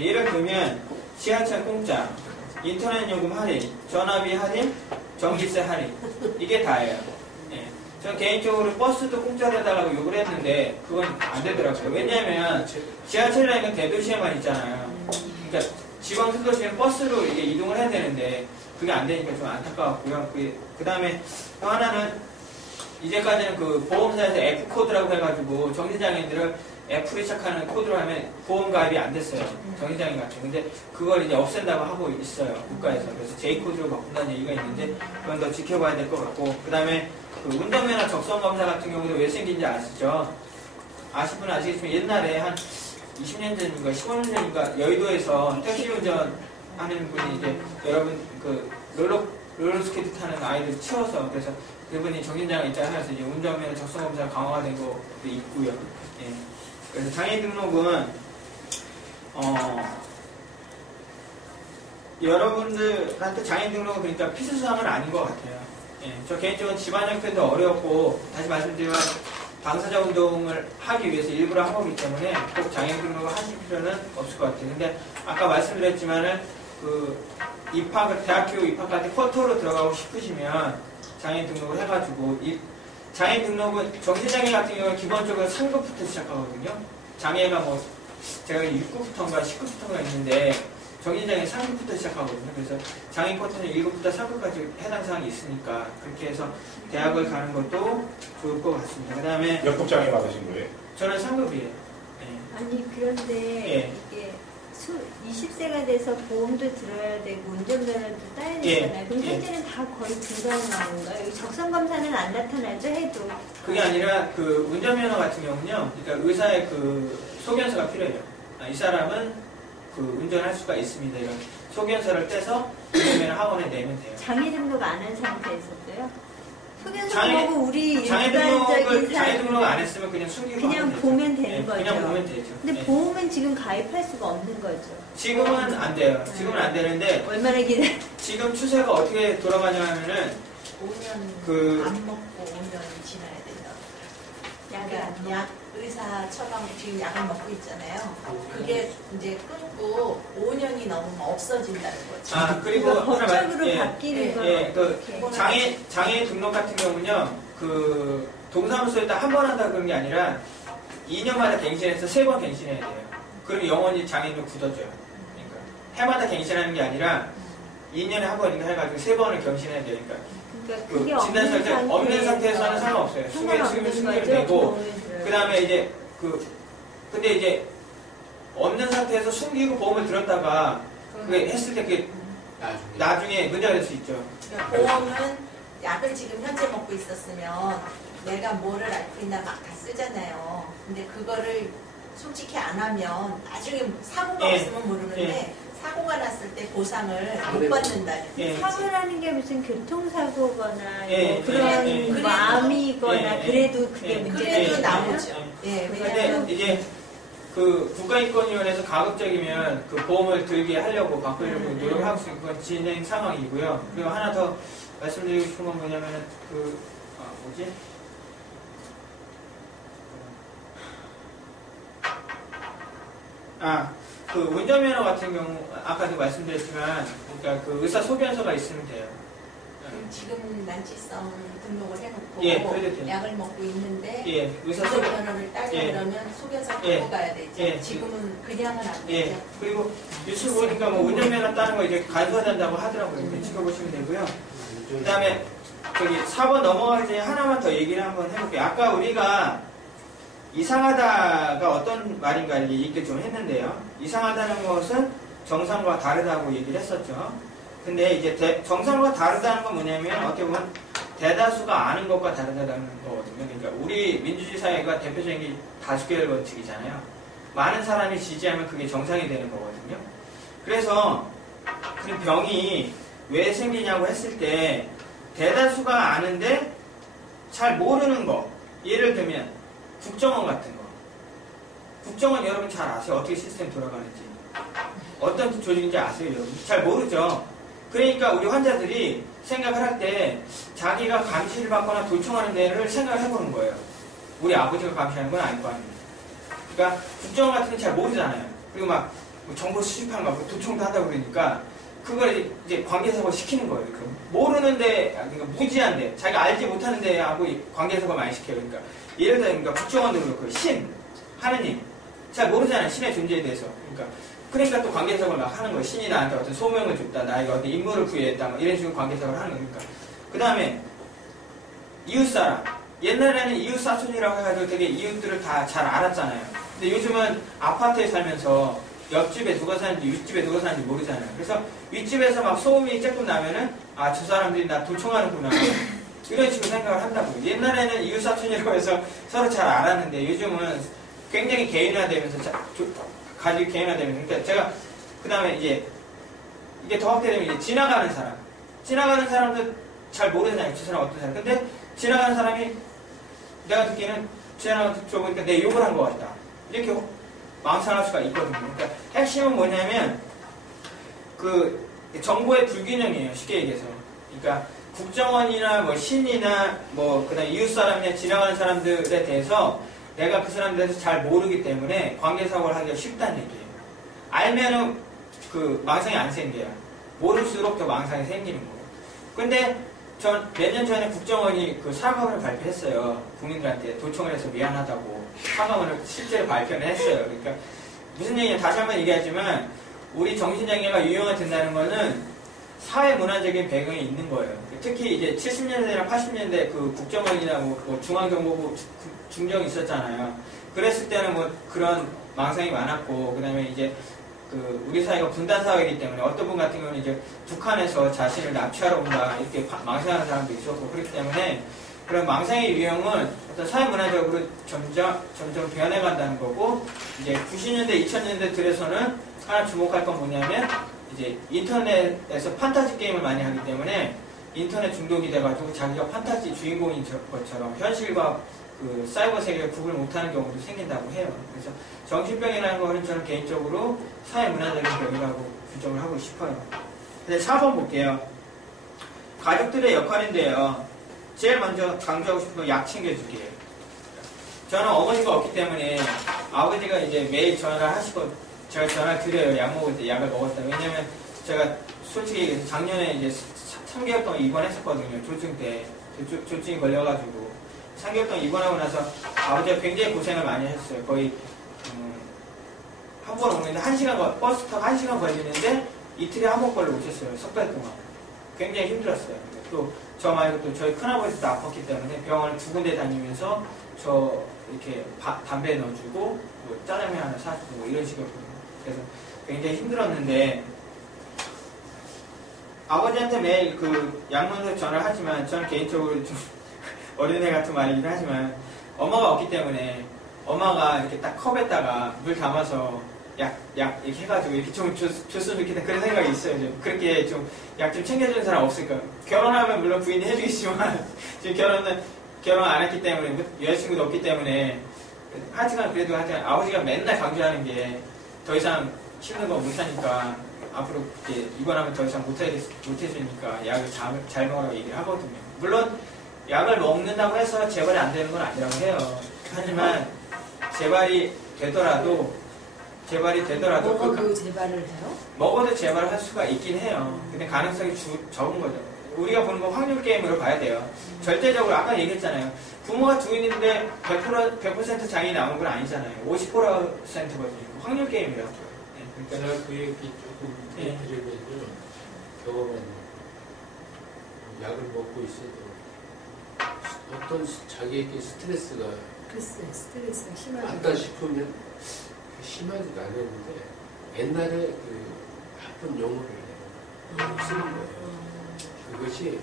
예를 들면 지하철 공짜, 인터넷 요금 할인, 전화비 할인, 전기세 할인, 이게 다예요. 예. 저 개인적으로 버스도 공짜로 해달라고 요구를 했는데 그건 안 되더라고요. 왜냐하면 지하철이라는 건 대도시에만 있잖아요. 그러니까 지방 소도시는 버스로 이게 이동을 해야 되는데 그게 안 되니까 좀 안타까웠고요. 그 다음에 또 하나는 이제까지는 그 보험사에서 F코드라고 해가지고 정신장애인들을 F로 시작하는 코드로 하면 보험 가입이 안 됐어요. 정신장애인 같은. 근데 그걸 이제 없앤다고 하고 있어요. 국가에서. 그래서 J코드로 바꾼다는 얘기가 있는데 그건 더 지켜봐야 될 것 같고. 그 다음에 그 운전면허 적성검사 같은 경우도 왜 생긴지 아시죠? 아실 분은 아시겠지만 옛날에 한 20년 전인가 15년 전인가 여의도에서 택시 운전 하는 분이 이제 여러분 그 롤러스케이트 타는 아이들 치워서 그래서 그분이 정신장애 있다 하면서 이제 운전면허 적성검사 강화가 된 것도 있고요. 예. 그래서 장애인 등록은 여러분들한테 장애인 등록은 그러니까 필수사항은 아닌 것 같아요. 예. 저 개인적으로 집안 형편도 어려웠고 다시 말씀드리면 당사자 운동을 하기 위해서 일부러 한 거기 때문에 꼭 장애인 등록을 하실 필요는 없을 것 같아요. 근데 아까 말씀드렸지만은 그 대학교 입학할 때 쿼터로 들어가고 싶으시면 장애인 등록을 해가지고 장애인 등록은 정신장애 같은 경우는 기본적으로 3급부터 시작하거든요. 장애가 뭐 제가 6급부터인가 10급부터인가 있는데 정신장애 3급부터 시작하거든요. 그래서 장애인 쿼터는 1급부터 4급까지 해당 사항이 있으니까 그렇게 해서 대학을 가는 것도 좋을 것 같습니다. 그 다음에 몇 급 장애 받으신 거예요? 저는 3급이에요. 네. 아니 그런데 이게 20세가 돼서 보험도 들어야 되고 운전면허도 따야 되잖아요. 그럼 현재는 다 거의 불가능한 건가요? 적성검사는 안 나타나죠 해도? 그게 아니라 그 운전면허 같은 경우는요. 그러니까 의사의 그 소견서가 필요해요. 이 사람은 그 운전할 수가 있습니다. 이런 소견서를 떼서 운전면허 학원에 내면 돼요. 장애 등록 안 한 상태에서도요? 소견서 보고 우리 장애 등록을 안 했으면 그냥 숨기고 그냥 보면 되는 거죠. 그냥 보면 되죠. 근데 보험은 지금 가입할 수가 없는 거죠. 지금은 안 돼요. 지금은 안 되는데 얼마나 기다려? 지금 추세가 어떻게 돌아가냐 하면은 5년 안 먹고 5년이 지나야 된다. 약 의사 처방 지금 약을 먹고 있잖아요. 그게 이제 끊고 5년이 넘으면 없어진다는 거죠. 그리고 법적으로 바뀌는 거. 장애 등록 같은 경우는요. 그 동사무소에다 한 번 한다 그런 게 아니라 2년마다 갱신해서 3번 갱신해야 돼요. 그럼 영원히 장애인으로 굳어져요. 그러니까 해마다 갱신하는 게 아니라 2년에 한 번인가 해가지고 3번을 갱신해야 되니까. 그게 진단 없는 상태에서는 상관없어요. 승인을 내고 그 다음에 이제 근데 이제 없는 상태에서 숨기고 보험을 들었다가 그게 했을 때 그게 나중에 문제가 될 수 있죠. 그러니까 보험은 약을 지금 현재 먹고 있었으면 내가 뭐를 앓고 있나 막 다 쓰잖아요. 근데 그거를 솔직히 안 하면 나중에 사고가 없으면 모르는데 사고가 났을 때 보상을 못 받는다는. 사고라는 게 무슨 교통사고거나 그런 마음이거나 그래도 그게 그래도 나오죠. 그런데 이제 그 국가인권위원회에서 가급적이면 그 보험을 들게 하려고 바꾸려고 노력을 하고 있는 건 진행 상황이고요. 그리고 하나 더 말씀드리고 싶은 건 뭐냐면은 그 운전면허 같은 경우 아까도 말씀드렸지만 그러니까 그 의사 소견서가 있으면 돼요. 지금 난치성 등록을 해놓고 약을 먹고 있는데 의사 운전면허를 따려면 소견서 갖고 가야 되죠. 지금은 그냥은 안 되죠. 그리고 뉴스 보니까 뭐 운전면허 따는 거 이제 간소화된다고 하더라고요. 이렇게 지켜보시면 되고요. 그 다음에 저기 4번 넘어가기 전에 하나만 더 얘기를 한번 해볼게요. 아까 우리가 이상하다가 어떤 말인가 얘기를 좀 했는데요. 이상하다는 것은 정상과 다르다고 얘기를 했었죠. 근데 이제 정상과 다르다는 건 뭐냐면 어떻게 보면 대다수가 아는 것과 다르다는 거거든요. 그러니까 우리 민주주의 사회가 대표적인 게 다수결 원칙이잖아요. 많은 사람이 지지하면 그게 정상이 되는 거거든요. 그래서 그 병이 왜 생기냐고 했을 때 대다수가 아는데 잘 모르는 거. 예를 들면 국정원 같은 거. 국정원 여러분 잘 아세요? 어떻게 시스템 돌아가는지. 어떤 조직인지 아세요, 여러분? 잘 모르죠? 그러니까 우리 환자들이 생각을 할 때 자기가 감시를 받거나 도청하는 데를 생각을 해보는 거예요. 우리 아버지가 감시하는 건 아닐 거 아닙니까? 그러니까 국정원 같은 거 잘 모르잖아요. 그리고 막 뭐 정보 수집하는 거, 뭐 도청도 한다고 그러니까 그걸 이제 관계사고 시키는 거예요. 모르는데, 그러니까 무지한데, 자기가 알지 못하는데 하고 관계사고 많이 시켜요. 그러니까 예를 들어 그러니까 국정원도 그렇고 신, 하느님 잘 모르잖아요. 신의 존재에 대해서. 그러니까 또 관계사고를 막 하는 거예요. 신이 나한테 어떤 소명을 줬다, 나에게 어떤 임무를 부여했다, 뭐 이런 식으로 관계사고를 하는 거니까. 그 다음에 이웃사람. 옛날에는 이웃사촌이라고 해가지고 되게 이웃들을 다 잘 알았잖아요. 근데 요즘은 아파트에 살면서 옆집에 누가 사는지 윗집에 누가 사는지 모르잖아요. 그래서 윗집에서 막 소음이 조금 나면은 아, 저 사람들이 나 도청하는구나. 이런 식으로 생각을 한다고. 옛날에는 이웃사촌이라고 해서 서로 잘 알았는데 요즘은 굉장히 개인화되면서 가지고 개인화되면서 그러니까 제가 그 다음에 이제 이게 더 확대되면 이제 지나가는 사람도 잘 모르잖아요. 저 사람 어떤 사람. 근데 지나가는 사람이 내가 듣기에는 지나가서 들어보니까 내 욕을 한 것 같다. 이렇게 망상할 수가 있거든요. 그러니까 핵심은 뭐냐면 그 정보의 불균형이에요. 쉽게 얘기해서. 그러니까 국정원이나 뭐 신이나 뭐 그다음 이웃 사람이나 지나가는 사람들에 대해서 내가 그 사람들에 대해서 잘 모르기 때문에 관계사고를 하기가 쉽다는 얘기예요. 알면은 그 망상이 안 생겨요. 모를수록 더 망상이 생기는 거예요. 근데 전 몇 년 전에 국정원이 그 사과문을 발표했어요. 국민들한테 도청을 해서 미안하다고 사과문을 실제로 발표를 했어요. 그러니까 무슨 얘기냐 다시 한번 얘기하지만 우리 정신장애가 유형화 된다는 거는 사회 문화적인 배경이 있는 거예요. 특히 이제 70년대나 80년대 그 국정원이나 뭐 중앙정보부 중정이 있었잖아요. 그랬을 때는 뭐 그런 망상이 많았고 그다음에 이제 그 우리 사회가 분단 사회이기 때문에 어떤 분 같은 경우는 이제 북한에서 자신을 납치하러 온다 이렇게 망상하는 사람도 있었고 그렇기 때문에 그런 망상의 유형은 어떤 사회 문화적으로 점점 변해간다는 거고 이제 90년대 2000년대 들에서는 하나 주목할 건 뭐냐면 이제 인터넷에서 판타지 게임을 많이 하기 때문에 인터넷 중독이 돼가지고 자기가 판타지 주인공인 것처럼 현실과 그 사이버 세계를 구분을 못하는 경우도 생긴다고 해요. 그래서 정신병이라는 거는 저는 개인적으로 사회 문화적인 병이라고 규정을 하고 싶어요. 근데 4번 볼게요. 가족들의 역할인데요. 제일 먼저 강조하고 싶은 건 약 챙겨주기예요. 저는 어머니가 없기 때문에 아버지가 이제 매일 전화를 하시고 제가 전화를 드려요. 약 먹을 때 약을 먹었다. 왜냐면 제가 솔직히 작년에 이제 3개월 동안 입원했었거든요. 조증 때. 조증이 걸려가지고 3개월 동안 입원하고 나서 아버지가 굉장히 고생을 많이 했어요. 거의 한 번 오는데 1시간 버스 타고 1시간 걸리는데 이틀에 한 번 걸로 오셨어요. 석 달 동안. 굉장히 힘들었어요. 또 저 말고 또 저희 큰아버지도 아팠기 때문에 병원을 2군데 다니면서 저 이렇게 담배 넣어주고 뭐 짜장면 하나 사주고 뭐 이런 식이었거든요. 그래서 굉장히 힘들었는데 아버지한테 매일 그 약문으로 전화를 하지만 저는 개인적으로 좀 어린애 같은 말이긴 하지만 엄마가 없기 때문에 엄마가 이렇게 딱 컵에다가 물 담아서 약 이렇게 해가지고 이렇게 좀 줬으면 좋겠다 그런 생각이 있어요. 좀 그렇게 좀 약 좀 챙겨주는 사람 없을까? 결혼하면 물론 부인이 해주겠지만 지금 결혼 안 했기 때문에 여자친구도 없기 때문에 하여튼간 그래도 아버지가 맨날 강조하는 게 더 이상 힘든 거 못하니까 앞으로 이렇게 입원하면 더 이상 못해주니까 약을 잘 먹으라고 얘기를 하거든요. 물론 약을 먹는다고 해서 재발이 안 되는 건 아니라고 해요. 하지만 재발이 되더라도 먹어도 재발을 해요? 먹어도 재발을 할 수가 있긴 해요. 근데 가능성이 적은 거죠. 우리가 보는 건 확률 게임으로 봐야 돼요. 절대적으로 아까 얘기했잖아요. 부모가 두인인데 100% 장이 나온 건 아니잖아요. 50%거든요. 확률 게임이라고. 네, 제가 그 얘기 조금 드리면요. 경험은 약을 먹고 있어도 어떤 자기에게 스트레스가 심하다 싶으면 심하지가 않았는데 옛날에 그 나쁜 용어를 쓰는 거예요. 그것이